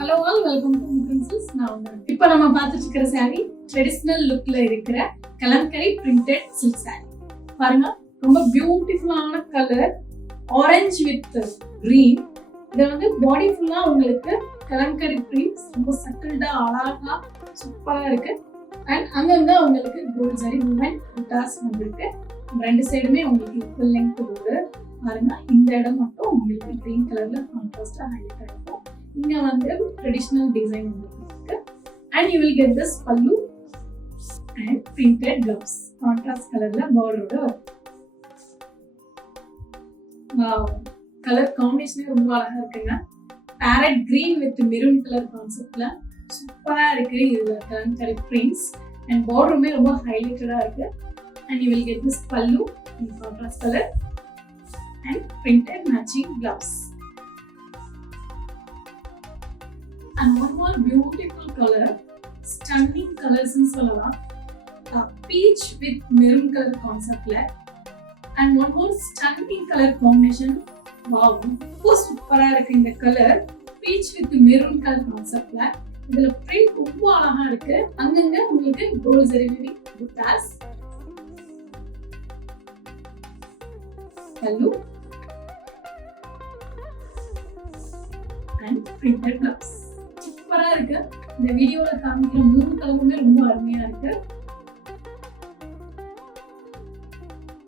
Hello all, welcome to princess. நான் இப்போ நம்ம பார்த்துட்டு இருக்கிற saree ட்ரெடிஷ்னல் லுக்ல இருக்கிற கலம்கரி பிரிண்டட் சில்க் saree. பாருங்க, ரொம்ப பியூட்டிஃபுல்லான கலர் ஆரஞ்சு வித் கிரீன். இது வந்து பாடி ஃபுல்லா உங்களுக்கு கலம்கரி பிரிண்ட்ஸ் ரொம்ப சட்டில்டா அழகா சூப்பரா இருக்கு. அண்ட் அங்கங்க உங்களுக்கு கோல்ட் ஜரி மூமெண்ட் புட்டாஸ் வந்திருக்கு. ரெண்டு சைடுமே உங்களுக்கு ஈக்குவல் லெங்த் போகுது. பாருங்க, இந்த இடம் மட்டும் உங்களுக்கு கிரீன் கலர்ல கான்ட்ராஸ்டா ஹைலைட் ஆயிருக்கும். இங்க வந்து ட்ரெடிஷனல் டிசைன் இருக்கு. And you will get this பல்லு அண்ட் பிரிண்டட் பிளவுஸ் கான்ட்ராஸ்ட் கலர்ல பார்டரோட வரும். வாவ், கலர் காம்பினேஷனே ரொம்ப அழகா இருக்குங்க. Farad green with maroon colour கான்செப்ட்ல சூப்பரா இருக்கு. இதுல கலம்கரி பிரிண்ட்ஸ் அண்ட் பார்டருமே ரொம்ப ஹைலைட்டடா இருக்கு. And you will get this pallu in contrast colour and printed matching blouse. And one more beautiful color, stunning colors in சொல்லலாம். Peach with maroon color conceptல. And one more stunning color combination. Wow, ரொம்ப சூப்பரா இருக்கு இந்த colour. Peach with maroon color conceptல. இதுல print ரொம்ப அழகா இருக்கு. அங்கங்க உங்களுக்கு gold zari weaving buttas. Pallu and printed blouse. சூப்பரா இருக்கு. இந்த வீடியோல காமிக்கிற மூணு கலருமே ரொம்ப அருமையா இருக்கு.